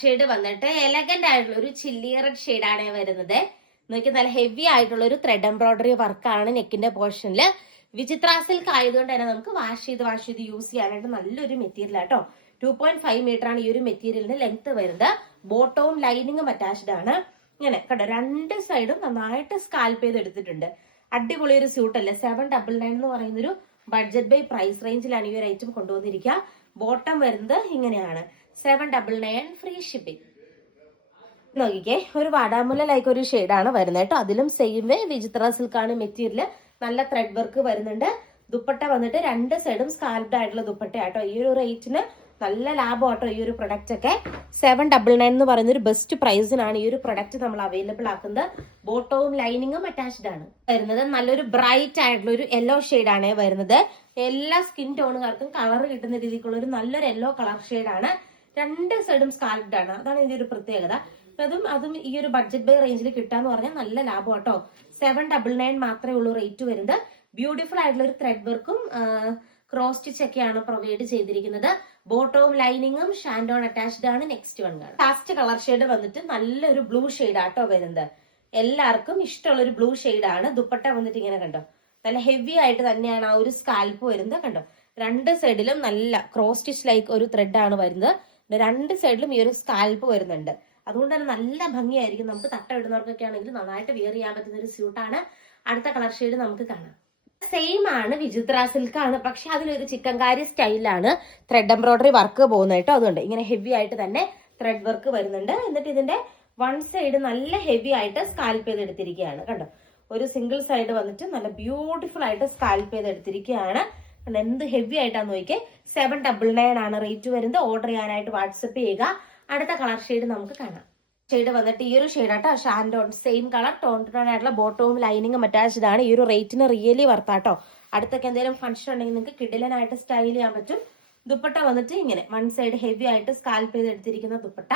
Shade വന്നിട്ട് elegant ആയിട്ടുള്ള ഒരു ചില്ലി റെഡ് ഷെയ്ഡാണ് വരുന്നത്. നോക്കി നല്ല ഹെവി ആയിട്ടുള്ള ഒരു ത്രെഡ് എംബ്രോയിഡറി വർക്കാണ് നെക്കിന്റെ പോർഷനിൽ വിചിത്ര സിൽക്ക് ആയതുകൊണ്ട് തന്നെ നമുക്ക് വാഷ് ചെയ്ത് വാഷ് ചെയ്ത് യൂസ് ചെയ്യാനായിട്ട് നല്ലൊരു മെറ്റീരിയൽ ആട്ടോ. ടു പോയിന്റ് ഫൈവ് മീറ്റർ ആണ് ഈ ഒരു മെറ്റീരിയലിന്റെ ലെങ്ത് വരുന്നത്. ബോട്ടവും ലൈനിങ്ങും അറ്റാച്ച്ഡ് ആണ്. ഇങ്ങനെ കണ്ടോ രണ്ട് സൈഡും നന്നായിട്ട് സ്കാൽപ്പ് ചെയ്ത് എടുത്തിട്ടുണ്ട്. അടിപൊളി ഒരു സ്യൂട്ട് അല്ലേ? സെവൻ ഡബിൾ നയൻ എന്ന് പറയുന്ന ഒരു ബഡ്ജറ്റ് ബൈ പ്രൈസ് റേഞ്ചിലാണ് ഈ ഒരു ഐറ്റം കൊണ്ടുവന്നിരിക്കുക. ബോട്ടം വരുന്നത് ഇങ്ങനെയാണ്. Seven double nine free shipping നോക്കിക്കേ ഒരു വാടാമുല ലൈക്ക് ഒരു ഷെയ്ഡാണ് വരുന്നത് കേട്ടോ. അതിലും സെയിം വേ വിചിത്ര സിൽക്കാണ് മെറ്റീരിയൽ നല്ല ത്രെഡ് വർക്ക് വരുന്നുണ്ട്. ദുപ്പട്ട വന്നിട്ട് രണ്ട് സൈഡും സ്കാൽപ്ഡ് ആയിട്ടുള്ള ദുപ്പട്ട ആട്ടോ ഈ ഒരു റേറ്റിന് നല്ല ലാഭം ആട്ടോ ഈ ഒരു പ്രൊഡക്റ്റ് ഒക്കെ. സെവൻ ഡബിൾ നയൻ എന്ന് പറയുന്ന ഒരു ബെസ്റ്റ് പ്രൈസിനാണ് ഈ ഒരു പ്രൊഡക്റ്റ് നമ്മൾ അവൈലബിൾ ആക്കുന്നത്. ബോട്ടവും ലൈനിങ്ങും അറ്റാച്ച്ഡ് ആണ്. വരുന്നത് നല്ലൊരു ബ്രൈറ്റ് ആയിട്ടുള്ള ഒരു യെല്ലോ ആണ് വരുന്നത്. എല്ലാ സ്കിൻ ടോണുകാർക്കും കളർ കിട്ടുന്ന രീതിക്കുള്ള ഒരു നല്ലൊരു യെല്ലോ കളർ ആണ്. രണ്ട് സൈഡും സ്കാൽപ്ഡ് ആണ്. അതാണ് ഇതിന്റെ ഒരു പ്രത്യേകത. അതും അതും ഈ ഒരു ബഡ്ജറ്റ് ബൈ റേഞ്ചിൽ കിട്ടാന്ന് പറഞ്ഞാൽ നല്ല ലാഭം കേട്ടോ സെവൻ ഡബിൾ നയൻ മാത്രമേ ഉള്ളൂ റേറ്റ് വരുന്നത്. ബ്യൂട്ടിഫുൾ ആയിട്ടുള്ള ഒരു ത്രെഡ് വർക്കും ക്രോസ് സ്റ്റിച്ച് ഒക്കെയാണ് പ്രൊവൈഡ് ചെയ്തിരിക്കുന്നത്. ബോട്ടവും ലൈനിങ്ങും ഷാൻഡോൺ അറ്റാച്ച്ഡ് ആണ്. നെക്സ്റ്റ് വൺ കാണാം. ലാസ്റ്റ് കളർ ഷെയ്ഡ് വന്നിട്ട് നല്ലൊരു ബ്ലൂ ഷെയ്ഡ് ആട്ടോ വരുന്നത്. എല്ലാവർക്കും ഇഷ്ടമുള്ള ഒരു ബ്ലൂ ഷെയ്ഡ് ആണ്. ദുപ്പട്ട വന്നിട്ട് ഇങ്ങനെ കണ്ടോ? നല്ല ഹെവി ആയിട്ട് തന്നെയാണ് ആ ഒരു സ്കാൽപ്പ് വരുന്നത് കണ്ടോ? രണ്ട് സൈഡിലും നല്ല ക്രോസ് സ്റ്റിച്ച് ലൈക്ക് ഒരു ത്രെഡ് ആണ് വരുന്നത്. രണ്ട് സൈഡിലും ഈ ഒരു സ്കാൽപ്പ് വരുന്നുണ്ട്. അതുകൊണ്ട് തന്നെ നല്ല ഭംഗിയായിരിക്കും. നമുക്ക് തട്ട ഇടുന്നവർക്കൊക്കെ ആണെങ്കിൽ നന്നായിട്ട് വിയർ ചെയ്യാൻ പറ്റുന്ന ഒരു സ്യൂട്ടാണ് അടുത്ത കളർ ഷെയ്ഡ് നമുക്ക് കാണാം. സെയിം ആണ് വിചിത്ര സിൽക്ക് ആണ്. പക്ഷെ അതിലൊരു ചിക്കൻകാരി സ്റ്റൈലാണ് ത്രെഡ് എംബ്രോയിഡറി വർക്ക് പോകുന്നത് കേട്ടോ. അതുകൊണ്ട് ഇങ്ങനെ ഹെവി ആയിട്ട് തന്നെ ത്രെഡ് വർക്ക് വരുന്നുണ്ട്. എന്നിട്ട് ഇതിന്റെ വൺ സൈഡ് നല്ല ഹെവി ആയിട്ട് സ്കാൽപ്പ് ചെയ്ത് എടുത്തിരിക്കുകയാണ് കണ്ടോ? ഒരു സിംഗിൾ സൈഡ് വന്നിട്ട് നല്ല ബ്യൂട്ടിഫുൾ ആയിട്ട് സ്കാൽപ്പ് ചെയ്ത് എടുത്തിരിക്കുകയാണ് എന്ത് ഹെവി ആയിട്ടാന്ന് നോക്കിയേ സെവൻ ഡബിൾ നയൻ ആണ് റേറ്റ് വരുന്നത്. ഓർഡർ ചെയ്യാനായിട്ട് വാട്സപ്പ് ചെയ്യുക. അടുത്ത കളർ ഷെയ്ഡ് നമുക്ക് കാണാം. ഷെയ്ഡ് വന്നിട്ട് ഈ ഒരു ഷെയ്ഡ് ആട്ടോ. ഷാൻഡോൺ സെയിം കളർ ടോൺ ടോൺ ആയിട്ടുള്ള ബോട്ടവും ലൈനിങ്ങും അറ്റാച്ച്ഡാണ് ഈ ഒരു റേറ്റിന് റിയലി വർത്താട്ടോ അടുത്തൊക്കെ എന്തെങ്കിലും ഫംഗ്ഷൻ ഉണ്ടെങ്കിൽ നിങ്ങൾക്ക് കിഡിലനായിട്ട് സ്റ്റൈൽ ചെയ്യാൻ പറ്റും. ദുപ്പട്ട വന്നിട്ട് ഇങ്ങനെ വൺ സൈഡ് ഹെവി ആയിട്ട് സ്കാൽപ്പ് ചെയ്ത് എടുത്തിരിക്കുന്ന ദുപ്പട്ട.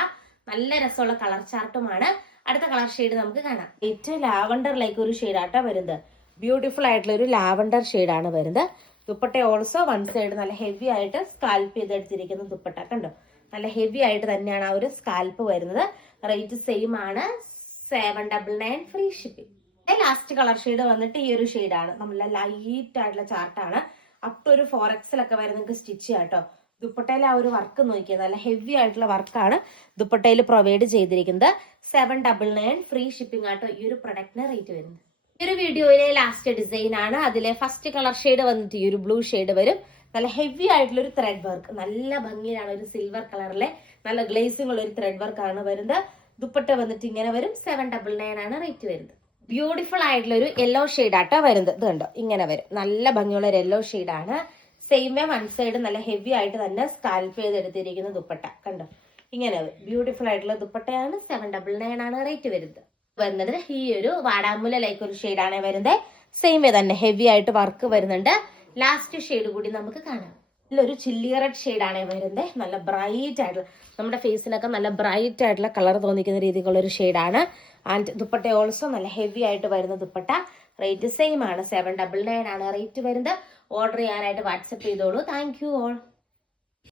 നല്ല രസമുള്ള കളർ ചാർട്ടുമാണ് അടുത്ത കളർ ഷെയ്ഡ് നമുക്ക് കാണാം. ഏറ്റവും ലാവണ്ടർ ലൈക്ക് ഒരു ഷെയ്ഡ് ആട്ടോ വരുന്നത്. ബ്യൂട്ടിഫുൾ ആയിട്ടുള്ള ഒരു ലാവണ്ടർ ആണ് വരുന്നത്. ദുപ്പട്ട ഓൾസോ വൺ സൈഡ് നല്ല ഹെവി ആയിട്ട് സ്കാൽപ്പ് ചെയ്ത് എടുത്തിരിക്കുന്ന ദുപ്പട്ട കണ്ടോ? നല്ല ഹെവി ആയിട്ട് തന്നെയാണ് ആ ഒരു സ്കാൽപ്പ് വരുന്നത്. റേറ്റ് സെയിം ആണ്. Seven double nine free shipping last colour shade വന്നിട്ട് ഈ ഒരു ഷെയ്ഡാണ് നമ്മളെ ലൈറ്റ് ആയിട്ടുള്ള ചാർട്ടാണ് അപ് ടു ഒരു ഫോർ എക്സിലൊക്കെ വരെ നിങ്ങൾക്ക് സ്റ്റിച്ച് ചെയ്യാം കേട്ടോ. ദുപ്പട്ടയിൽ ആ ഒരു വർക്ക് നോക്കിയത് നല്ല ഹെവി ആയിട്ടുള്ള വർക്കാണ് ദുപ്പട്ടയിൽ പ്രൊവൈഡ് ചെയ്തിരിക്കുന്നത്. Seven double nine free shipping ആട്ടോ ഈ ഒരു പ്രൊഡക്റ്റിന് റേറ്റ് വരുന്നത്. ഒരു വീഡിയോയിലെ ലാസ്റ്റ് ഡിസൈൻ ആണ്. അതിലെ ഫസ്റ്റ് കളർ ഷെയ്ഡ് വന്നിട്ട് ഈ ഒരു ബ്ലൂ ഷെയ്ഡ് വരും. നല്ല ഹെവി ആയിട്ടുള്ള ഒരു ത്രെഡ് വർക്ക് നല്ല ഭംഗിയിലാണ് ഒരു സിൽവർ കളറിലെ നല്ല ഗ്ലേസിംഗ് ഉള്ള ഒരു ത്രെഡ് വർക്ക് ആണ് വരുന്നത്. ദുപ്പട്ട വന്നിട്ട് ഇങ്ങനെ വരും. സെവൻ ഡബിൾ നയൻ ആണ് റേറ്റ് വരുന്നത്. ബ്യൂട്ടിഫുൾ ആയിട്ടുള്ള ഒരു യെല്ലോ ഷെയ്ഡ് ആട്ടോ വരുന്നത്. ഇത് കണ്ടോ? ഇങ്ങനെ വരും. നല്ല ഭംഗിയുള്ള ഒരു യെല്ലോ ആണ്. സെയിം വേ വൺ സൈഡ് നല്ല ഹെവി ആയിട്ട് തന്നെ സ്കാൽപ്പ് ചെയ്തെടുത്തിരിക്കുന്ന ദുപ്പട്ട. കണ്ടോ? ഇങ്ങനെ ബ്യൂട്ടിഫുൾ ആയിട്ടുള്ള ദുപ്പട്ടയാണ്. സെവൻ ഡബിൾ നയൻ ആണ് റേറ്റ് വരുന്നത്. വരുന്നത്. ഈ ഒരു വാടാമുല ലൈക്ക് ഒരു ആണ് വരുന്നത് സെയിം വേ തന്നെ ഹെവി ആയിട്ട് വർക്ക് വരുന്നുണ്ട്. ലാസ്റ്റ് ഷെയ്ഡ് കൂടി നമുക്ക് കാണാം. ഇതിലൊരു ചില്ലി റെഡ് ആണ് വരുന്നത് നല്ല ബ്രൈറ്റ് ആയിട്ടുള്ള നമ്മുടെ ഫേസിനൊക്കെ നല്ല ബ്രൈറ്റ് ആയിട്ടുള്ള കളർ തോന്നിക്കുന്ന രീതിക്കുള്ള ഒരു ആണ്. ആൻഡ് ദുപ്പട്ട ഓൾസോ നല്ല ഹെവി ആയിട്ട് വരുന്ന ദുപ്പട്ട. റേറ്റ് സെയിം ആണ്. സെവൻ ഡബിൾ നയൻ ആണ് റേറ്റ് വരുന്നത്. ഓർഡർ ചെയ്യാനായിട്ട് വാട്സപ്പ് ചെയ്തോളൂ. Thank you all